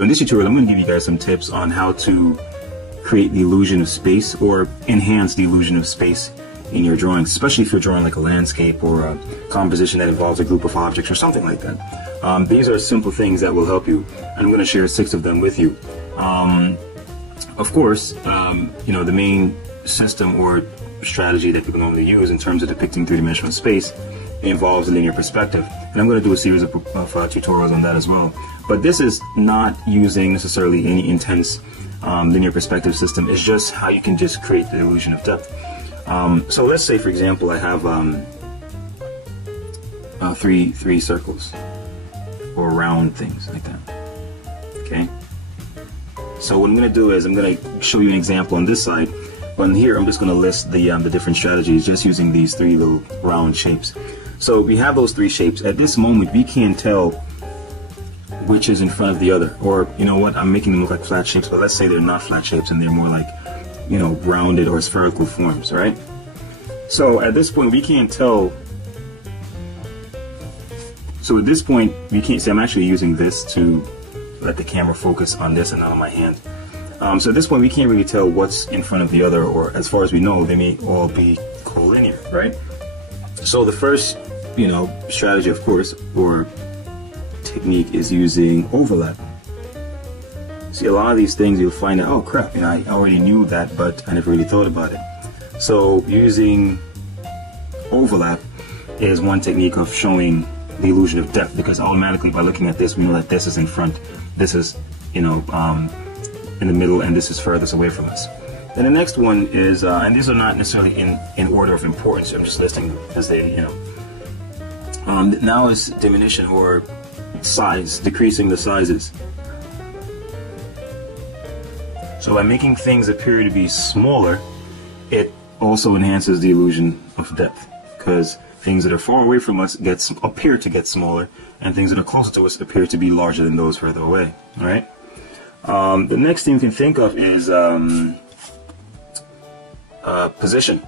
So in this tutorial, I'm going to give you guys some tips on how to create the illusion of space or enhance the illusion of space in your drawings, especially if you're drawing like a landscape or a composition that involves a group of objects or something like that. These are simple things that will help you, and I'm going to share 6 of them with you. Of course, you know, the main system or strategy that people normally use in terms of depicting three-dimensional space involves a linear perspective, and I'm going to do a series of tutorials on that as well. But this is not using necessarily any intense linear perspective system. It's just how you can just create the illusion of depth. So let's say, for example, I have three circles or round things like that. Okay. So what I'm going to do is I'm going to show you an example on this side. But here I'm just going to list the different strategies just using these 3 little round shapes. So we have those 3 shapes. At this moment, we can't tell which is in front of the other. Or, you know what, I'm making them look like flat shapes, but let's say they're not flat shapes and they're more like, you know, rounded or spherical forms, right? So at this point, we can't tell. So at this point, we can't see. I'm actually using this to let the camera focus on this and not on my hand. So at this point, we can't really tell what's in front of the other, or as far as we know, they may all be collinear, right? So the first, you know, strategy, of course, or technique is using overlap. See, a lot of these things you'll find out, oh crap, you know, I already knew that, but I never really thought about it. So using overlap is one technique of showing the illusion of depth, because automatically by looking at this, we know that this is in front, this is, you know, in the middle, and this is furthest away from us. Then the next one is, and these are not necessarily in order of importance, I'm just listing them as they, you know. Now is diminution or size, decreasing the sizes. So by making things appear to be smaller, it also enhances the illusion of depth, because things that are far away from us appear to get smaller, and things that are closer to us appear to be larger than those further away. All right. The next thing you can think of is position.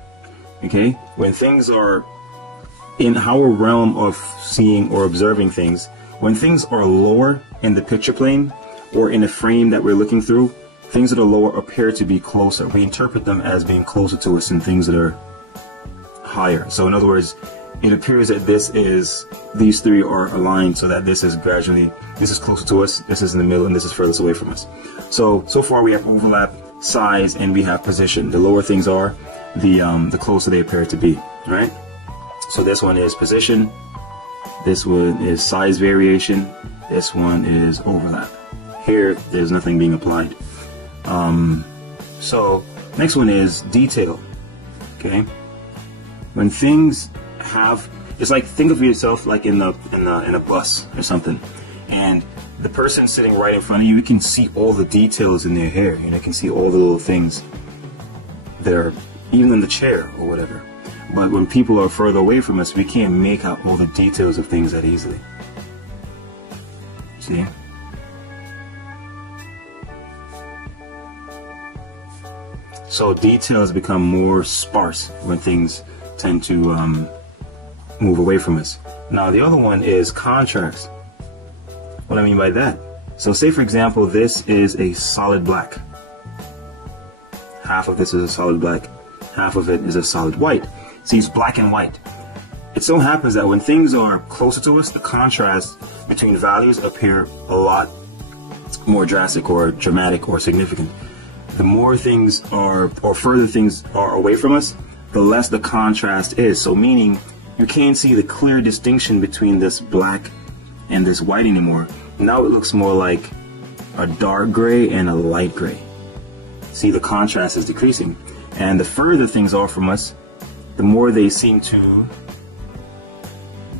Okay, when things are in our realm of seeing or observing things, when things are lower in the picture plane or in the frame that we're looking through, things that are lower appear to be closer. We interpret them as being closer to us than things that are higher. So in other words, it appears that these 3 are aligned, so that this is closer to us, this is in the middle, and this is furthest away from us. So far we have overlap, size, and we have position. The lower things are, the closer they appear to be, right? So this one is position, this one is size variation, this one is overlap. Here, there's nothing being applied. So next one is detail. Okay, when things have, it's like, think of yourself like in a bus or something, and the person sitting right in front of you, you can see all the details in their hair, you know, you can see all the little things there, even in the chair or whatever. But when people are further away from us, we can't make out all the details of things that easily. See? So details become more sparse when things tend to move away from us. Now the other one is contrast. What I mean by that? So say, for example, this is a solid black. Half of this is a solid black. Half of it is a solid white. See, it's black and white. It so happens that when things are closer to us, the contrast between values appear a lot more drastic or dramatic or significant. The more things are, or further things are away from us, the less the contrast is. So meaning you can't see the clear distinction between this black and this white anymore. Now it looks more like a dark gray and a light gray. See, the contrast is decreasing. And the further things are from us, the more they seem to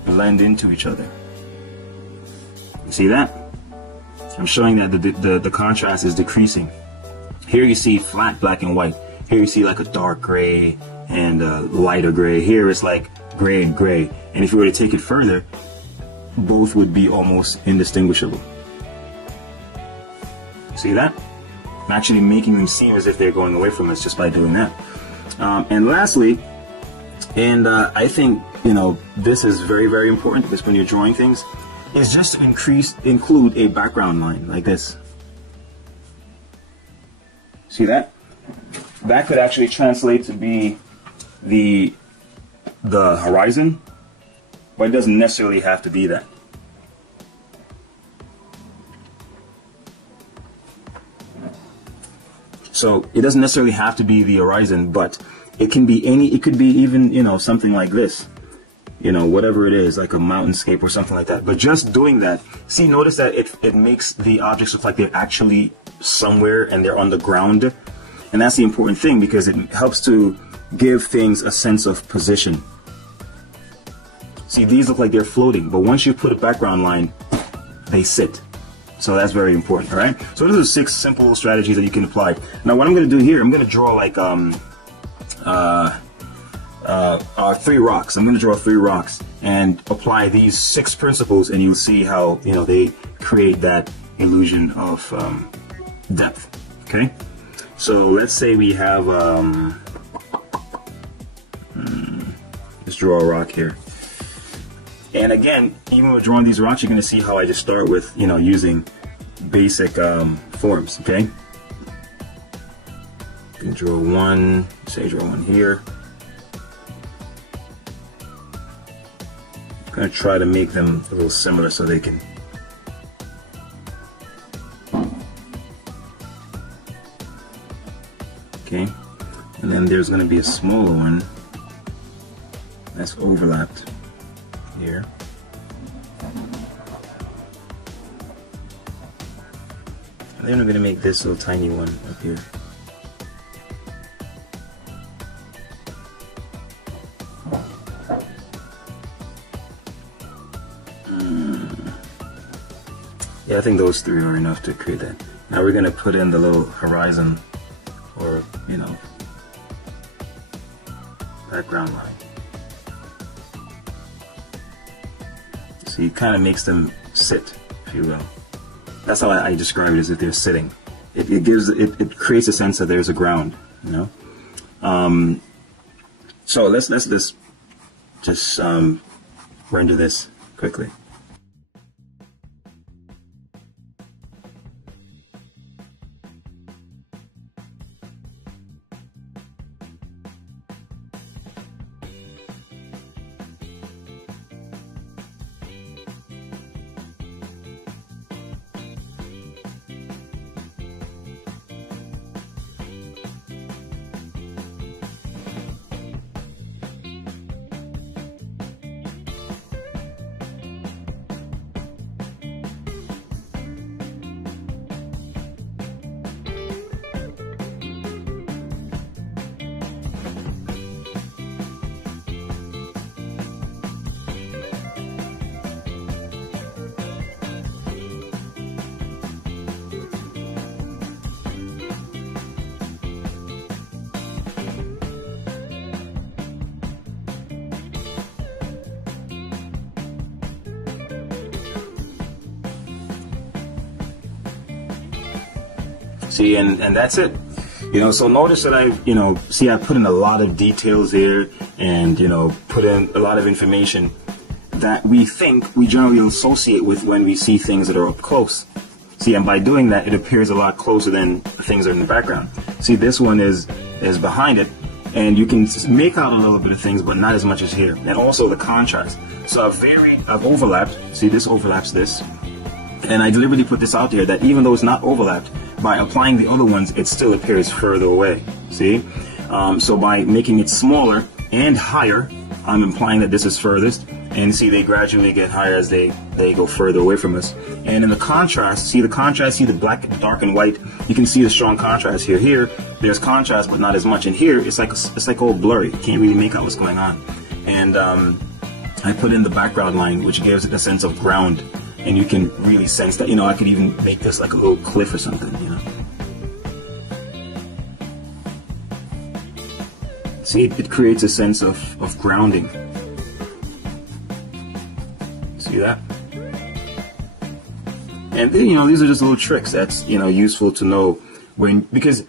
blend into each other. You see that? I'm showing that the contrast is decreasing. Here you see flat black and white. Here you see like a dark gray and a lighter gray. Here it's like gray and gray. And if you were to take it further, both would be almost indistinguishable. See that? I'm actually making them seem as if they're going away from us just by doing that. And lastly, and I think, you know, this is very, very important, because when you're drawing things, is just to include a background line like this. See that? That could actually translate to be the horizon, but it doesn't necessarily have to be that. So it doesn't necessarily have to be the horizon, but it can be it could be even, you know, something like this. You know, whatever it is, like a mountainscape or something like that. But just doing that, see, notice that it makes the objects look like they're actually somewhere and they're on the ground. And that's the important thing, because it helps to give things a sense of position. See, these look like they're floating, but once you put a background line, they sit. So that's very important, all right? So those are 6 simple strategies that you can apply. Now what I'm going to do here, I'm going to draw like 3 rocks. I'm going to draw 3 rocks and apply these 6 principles, and you'll see how, you know, they create that illusion of depth. Okay, so let's say we have let's draw a rock here. And again, even with drawing these rocks, you're going to see how I just start with, you know, using basic forms. Okay, you can draw one, say draw one here. I'm going to try to make them a little similar so they can. Okay, and then there's going to be a smaller one that's overlapped here. And then I'm going to make this little tiny one up here. Yeah, I think those 3 are enough to create that. Now we're going to put in the little horizon, or, you know, background line. So it kind of makes them sit, if you will. That's how I describe it, as if they're sitting. It creates a sense that there's a ground, you know. So let's just render this quickly. See, and that's it. You know, so notice that I put in a lot of details there, and, you know, put in a lot of information that we generally associate with when we see things that are up close. See, and by doing that, it appears a lot closer than things that are in the background. See, this one is behind it, and you can make out a little bit of things, but not as much as here. And also the contrast. So I've overlapped. See, this overlaps this. And I deliberately put this out there that even though it's not overlapped, by applying the other ones, it still appears further away. See? So by making it smaller and higher, I'm implying that this is furthest. And see, they gradually get higher as they go further away from us. And in the contrast, see the black, dark, and white. You can see the strong contrast here. Here, there's contrast, but not as much. And here, it's like all blurry. You can't really make out what's going on. And I put in the background line, which gives it a sense of ground. And you can really sense that, you know, I could even make this like a little cliff or something, you know. See, it creates a sense of grounding. See that? And, you know, these are just little tricks that's, you know, useful to know because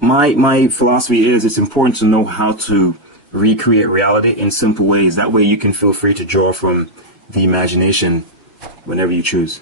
my philosophy is it's important to know how to recreate reality in simple ways. That way you can feel free to draw from the imagination whenever you choose.